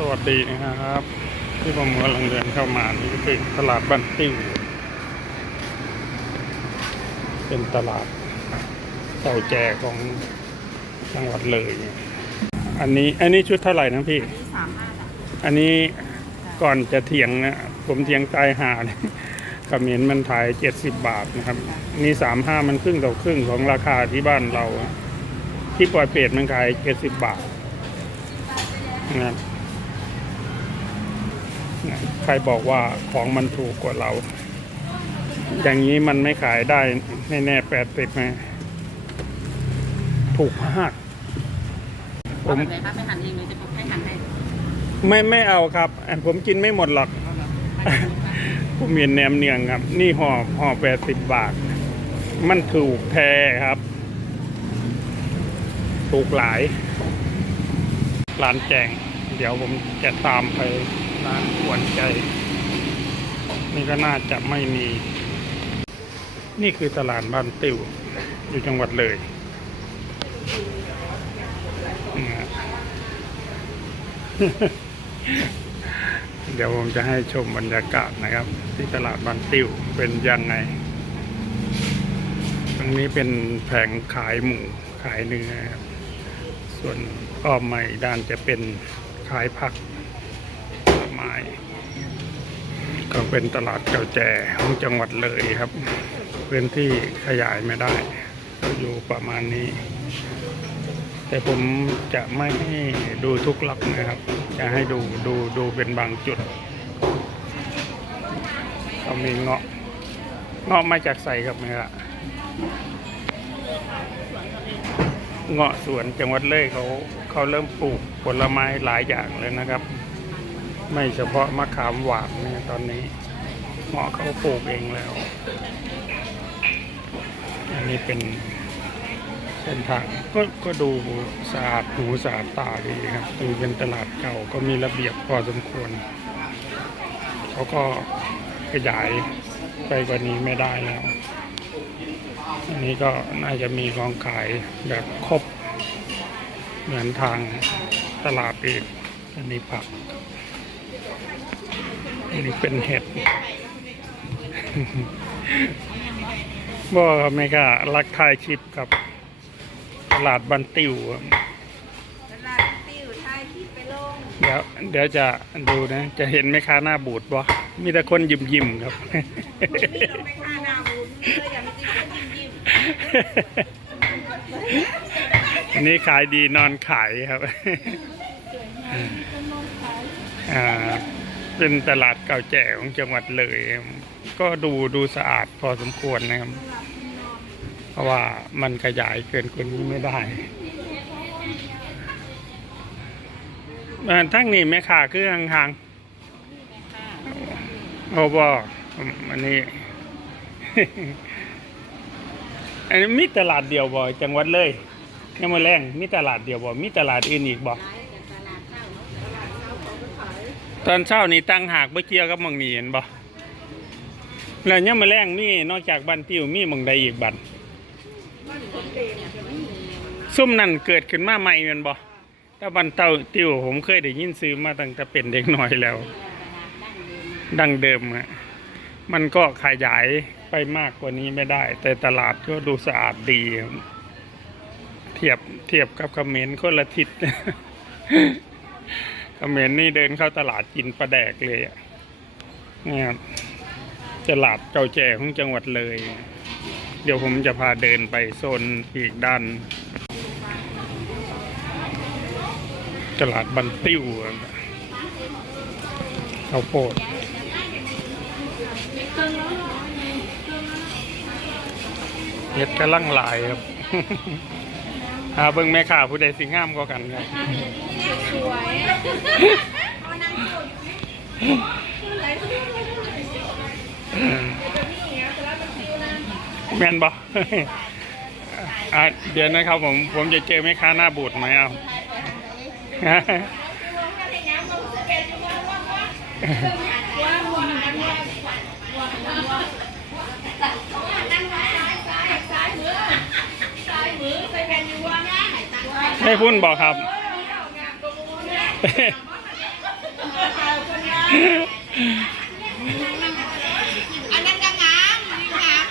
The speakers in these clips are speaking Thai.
สวัสดีนะครับ ที่ผมกำลังเดินเข้ามานี่ก็คือตลาดบ้านติ้วเป็นตลาดเก่าแก่ของจังหวัดเลย อันนี้อันนี้ชุดเท่าไหร่นะพี่ที่สามห้าบาทอันนี้ก่อนจะเถียงนะผมเถียงตายหาเลยกระเขมนมันถ่ายเจ็ดสิบบาทนะครับนี่สามห้ามันครึ่งต่อครึ่งของราคาที่บ้านเราที่ปล่อยเป็ดมันขายเจ็ดสิบบาทนะครับนะ ใครบอกว่าของมันถูกกว่าเรา อย่างนี้มันไม่ขายได้แน่ๆแปดสิบไหมถูกมากผเอามแบบไหนคะไปหั่นเองเลยจะให้หั่นให้ไม่ไม่เอาครับอะผมกินไม่หมดหรอก ผมเห็นแหนมเนืองครับ นี่ห่อห่อแปดสิบบาท มันถูกแท้ครับ ถูกหลายร้านแจง เดี๋ยวผมจะตามไป ร้านหวนใจ นี่ก็น่าจะไม่มี นี่คือตลาดบ้านติวอยู่จังหวัดเลยเดี๋ยวผมจะให้ชมบรรยากาศนะครับ ที่ตลาดบ้านติวเป็นยังไง ตรงนี้เป็นแผงขายหมูขายเนื้อครับ ส่วนอ้อมใหม่ด้านจะเป็นขายผัก ไม้ ก็เป็นตลาดเก่าแก่ของจังหวัดเลยครับ พื้นที่ขยายไม่ได้ ก็อยู่ประมาณนี้ แต่ผมจะไม่ให้ดูทุกล็อกนะครับ จะให้ดูดูดูเป็นบางจุดก็มีเงาะเงาะมาจากใส่ครับเนี่ยเงาะสวนจังหวัดเลยเขาเขาเริ่มปลูกผลไม้หลายอย่างเลยนะครับ ไม่เฉพาะมะขามหวานเนี่ยตอนนี้เงาะเขาปลูกเองแล้ว อันนี้เป็นเส้นทางก็ก็ดูสะอาดหูสะอาดตาดีครับดูเป็นตลาดเก่าก็มีระเบียบพอสมควร เขาก็ขยายไปกว่านี้ไม่ได้แล้ว อันนี้ก็น่าจะมีของขายแบบครบเหมือนทางตลาดอื่นอันนี้ผัก นนี้เป็นเห็ดบ่ครับไม่กล้ารักทายชิปครับตลาดบันติวครับตลาดติ้วทายคลิปไปลงเดี๋ยวเดี๋ยวจะดูนะ จะเห็นแม่ค้าหน้าบูดบ่มีแต่คนยิ้มยิ้มๆครับนี่ลงไปค่าหนาบุญเลยอย่ามาจิ้มจิ้มยิ้มอันนี้ขายดีนอนขายครับอ่า เป็นตลาดเก่าแก่ของจังหวัดเลย ก็ดูดูสะอาดพอสมควรนะครับ เพราะว่ามันขยายเกินกว่านี้ไม่ได้อ่าทั้งนี้แม่ค้าคือห่างๆโอ้บออันนี้ อันนี้มีตลาดเดียวบ่จังหวัดเลยยังมาแรงมีตลาดเดียวบ่มีตลาดอื่นอีกบ่ ตอนเช้านี่ตั้งหากบ่เกี่ยวกับมองนีเห็นบ่แล้วยังมาแรงมีนอกจากบ้านติวมีมองใดอีกบันซุ่มนั่นเกิดขึ้นมาใหม่แม่นบ่แต่บ้านเตาติวผมเคยได้ยินซื้อมาตั้งแต่เป็นเด็กน้อยแล้ว ดังเดิมฮะมันก็ขยายไปมากกว่านี้ไม่ได้ แต่ตลาดก็ดูสะอาดดีเทียบเทียบกับคอมเขมรคนละทิศ เขมรนี่เดินเข้าตลาดกินปลาแดกเลยอะนี่ครับตลาดเก่าแก่ของจังหวัดเลย เดี๋ยวผมจะพาเดินไปโซนอีกด้าน ตลาดบันติ้วอะข้าวโพดเห็ดกระลังหลายครับหาเบิ่งแม่ข่าผู้ใดสิงห้ามกว่ากันครับ สวยเอานางสวยแม่นบ่อะเดี๋ยวนะครับผมผมจะเจอแม่ค้าหน้าบูดไหมเอาให้พุ่นบอกครับ อันนั้นก็งามงาม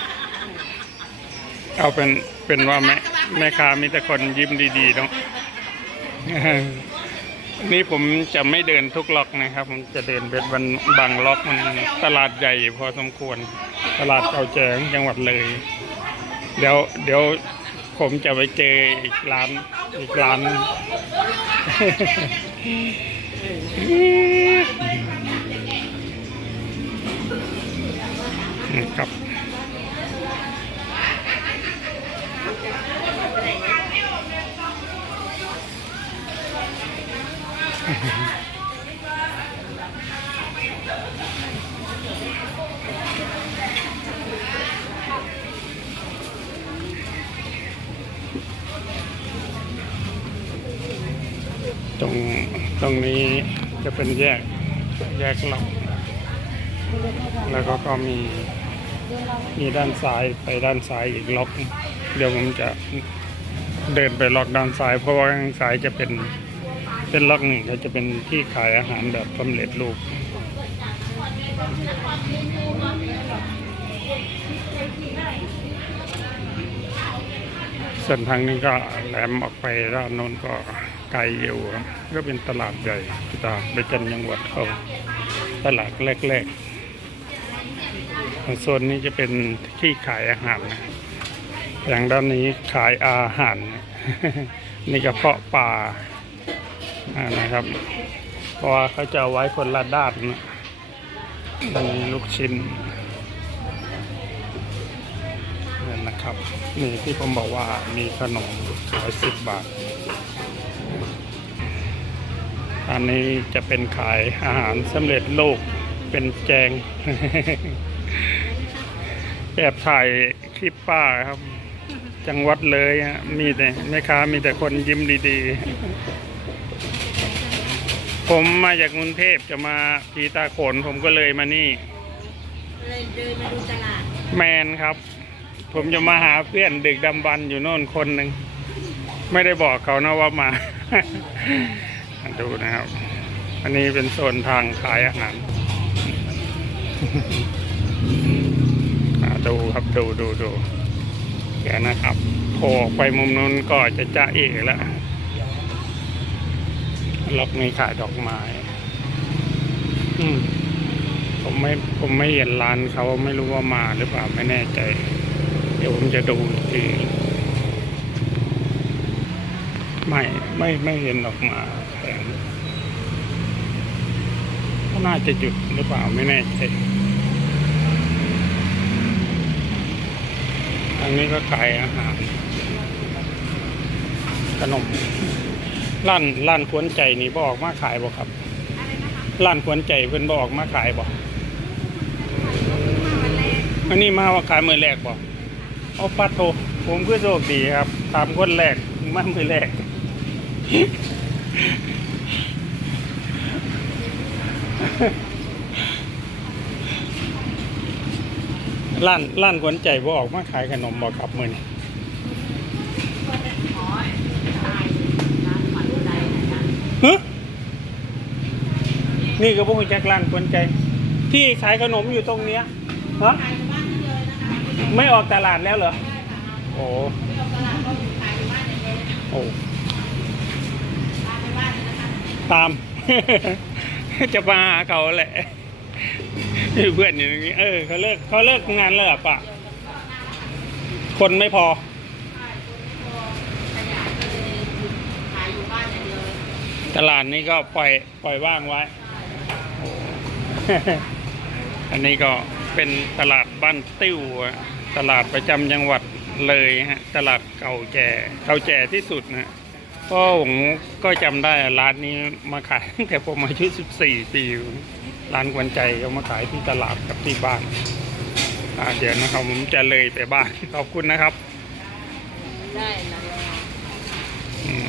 เอาเป็นเป็นว่าแม่แม่ค้ามีแต่คนยิ้มดีๆเนาะนี่ผมจะไม่เดินทุกล็อกนะครับ ผมจะเดินเป็นบางบางล็อกมันตลาดใหญ่พอสมควร ตลาดเก่าแจงจังหวัดเลย เดี๋ยวเดี๋ยวผมจะไปเจออีกร้านอีกร้าน ครับ รงตรงนี้จะเป็นแยกแยกล็อกแล้วก็ก็มีมีด้านซ้ายไปด้านซ้ายอีกล็อก เดี๋ยวผมจะเดินไปล็อกด้านซ้าย เพราะว่าข้างซ้ายจะเป็นเป็นล็อกหนึ่งก็จะเป็นที่ขายอาหารแบบสำเร็จรูปส่วนทางนี้ก็แหลมออกไปด้านโน้นก็ ไกลอยู่ครับ ก็เป็นตลาดใหญ่ที่ตาไปจันทร์จังหวัดเขาตลาดแรกๆโซนนี้จะเป็นที่ขายอาหารนะอย่างด้านนี้ขายอาหาร นี่กระเพาะปลานะครับ เพราะว่าเขาจะาไว้คนละด้านนะนี่ลูกชิ้นนี่นะครับ นี่ที่ผมบอกว่ามีขนมขายสิบบาท อันนี้จะเป็นขายอาหารสำเร็จรูปเป็นแจง แอบถ่ายคลิปป้าครับ จังหวัดเลยฮะมีแต่แม่ค้ามีแต่คนยิ้มดีๆ ผมมาจากกรุงเทพจะมาพีตาโขนผมก็เลยมานี่ เลยเดินมาดูตลาด แมนครับ ผมจะมาหาเพื่อนดึกดำบรรพ์อยู่โน่นคนหนึ่ง ไม่ได้บอกเขานะว่ามา ดูนะครับ อันนี้เป็นโซนทางขายอาหารดูครับดูดูดูเดี๋ยวนะครับโผล่ไปมุมนู้นก็จะจ้าเอกแล้วล็อกนี้ขายดอกไม้อืมผมไม่ผมไม่เห็นร้านเขาไม่รู้ว่ามาหรือเปล่าไม่แน่ใจ เดี๋ยวผมจะดูอีกทีไม่ไม่ไม่เห็นออกมา แผงก็น่าจะหยุดหรือเปล่าไม่แน่ใจทางนี้ก็ขายอาหาร ขนมร้านร้านควนใจนี่บออกมาขายบ่ครับร้านควนใจเพิ่นบออกมาขายบ่อันนี้มาว่าขายมือแรกบ่เอาปัดโทผมคือโชคดีครับ ตามคนแรกมามือแรก ร้านร้านควนใจบ่ออกมาขายขนมบ่ครับมือนี้ฮะนี่ก็พวกจักร้านคนใจ ที่ขายขนมอยู่ตรงเนี้ยฮะไม่ออกตลาดแล้วเหรอโอ้โอ้ตาม จะมาหาเขาแหละเพื่อนอยู่ตรงนี้ เออเขาเลิกเขาเลิกงานแล้วปะคนไม่พอตลาดนี้ก็ปล่อยปล่อยว่างไว้ อันนี้ก็เป็นตลาดบ้านติ้วตลาดประจำจังหวัดเลยฮะ ตลาดเก่าแก่เก่าแก่ที่สุดนะ เพราะผมก็จำได้ร้านนี้มาขายตั้งแต่ผมอายุ14 ปี ร้านกวนใจก็มาขายที่ตลาดกับที่บ้านอ่าเดี๋ยวนะครับผมจะเลยไปบ้านขอบคุณนะครับ ได้นะอืม